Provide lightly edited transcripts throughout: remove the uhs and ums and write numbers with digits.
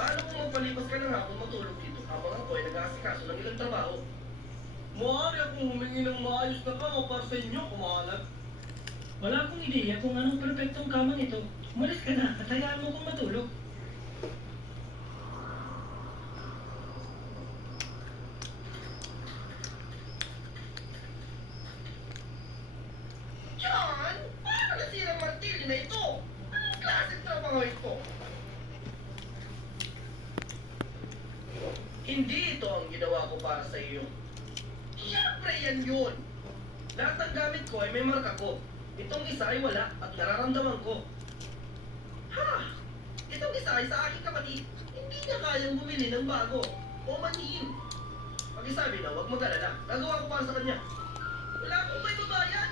Paano kung magpalipas ka ng hapon matulog dito habang ako ay nag-aasikaso ng ilang trabaho? Maaari akong humingi ng maayos na kama para sa inyo, kumahalan. Wala akong ideya kung anong perfectong kama nito. Umalis ka na at hayaan mo kong matulog. John! Paano nasira ang martilyo na ito? Anong klaseng trabaho ito? Hindi ito ang ginawa ko para sa iyo. Siyempre yan yun! Lahat ng gamit ko ay may marka ko. Itong isa ay wala at nararamdaman ko. Ha! Itong isa ay sa aking kapatid. Hindi niya kayang bumili ng bago o manihin. Pag-isabi na, huwag mag-alala. Gagawa ko para sa kanya. Wala akong may babayan.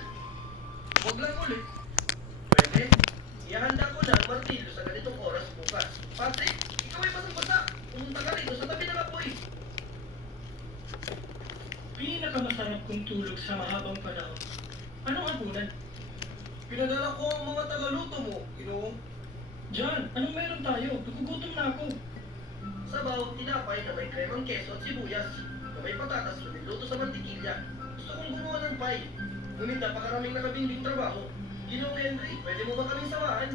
Huwag lang ulit. Pwede. Ihanda ko na ang martilyo sa ganitong oras bukas. Patrick, ikaw ay basang-basa. Pumunta ka rito sa tabi ng apoy. Pinakamasarap kong tulog sa mahabang panahon. Anong hapunan? Pinadala ko ang mga tagaluto mo, Ginoong. John, anong meron tayo? Nagugutom na ako. Sabaw, tinapay na may kremang keso at sibuyas. Na may patatas na niluto sa mantikilya. Gusto kong gumawa ng pie. Ngunit napakaraming nakabinding trabaho. Ginoong Henry, pwede mo ba kaming samahan?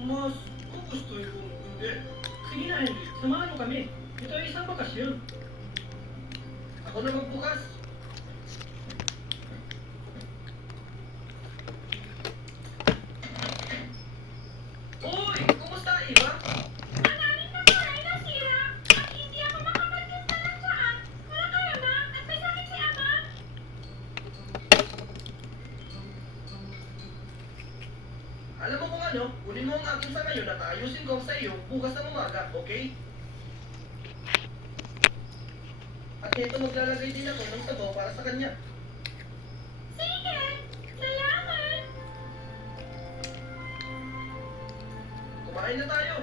Mas gugustuhin kong hindi. Sige na, Henry. Samahan mo kami. Ito ay isang bakasyon. Ako na magbukas. Uy! Kumusta, Iba? Ang aming babae nasira at hindi ako makapagkita ng saan. Wala kayo na at may sakit si ama. Alam mo kung ano, kunin mo ang akin sa ngayon at ayusin ko sa iyo bukas ng umaga, okay? At nito maglalagay din ako ng sabaw para sa kanya. Sige, salamat. Kumain na tayo.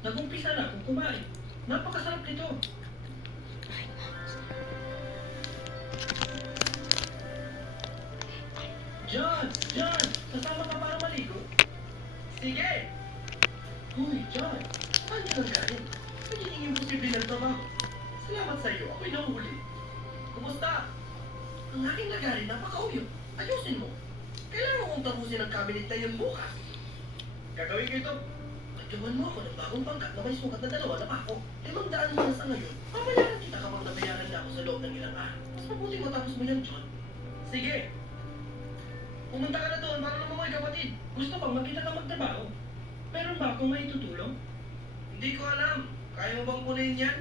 Nagumpisa na akong kumain. Napakasarap nito. John! John! Kasama ka para maligo? Sige! Uy, John! Saan ka nang galing? Nagiging imposible ng trabaho. Salamat sa iyo, ako'y nahuli. Kumusta? Ang aking lagarin napakauyo. Ayusin mo. Kailangan kong tapusin ang cabinet na yun bukas. Gagawin ko ito. Pagkawan mo ako ng bagong pangkat na may sukat na 2 na pako. 500 na sa ngayon. Papayaran kita kapag nabayaran na ako sa loob ng ilang araw. Mas mabuti matapos mo yan, John. Sige. Pumunta ka na doon para lumangoy, kapatid. Gusto kong makita ka magtrabaho. Meron ba akong maitutulong? Hindi ko alam. Kaya mo bang kunin yan?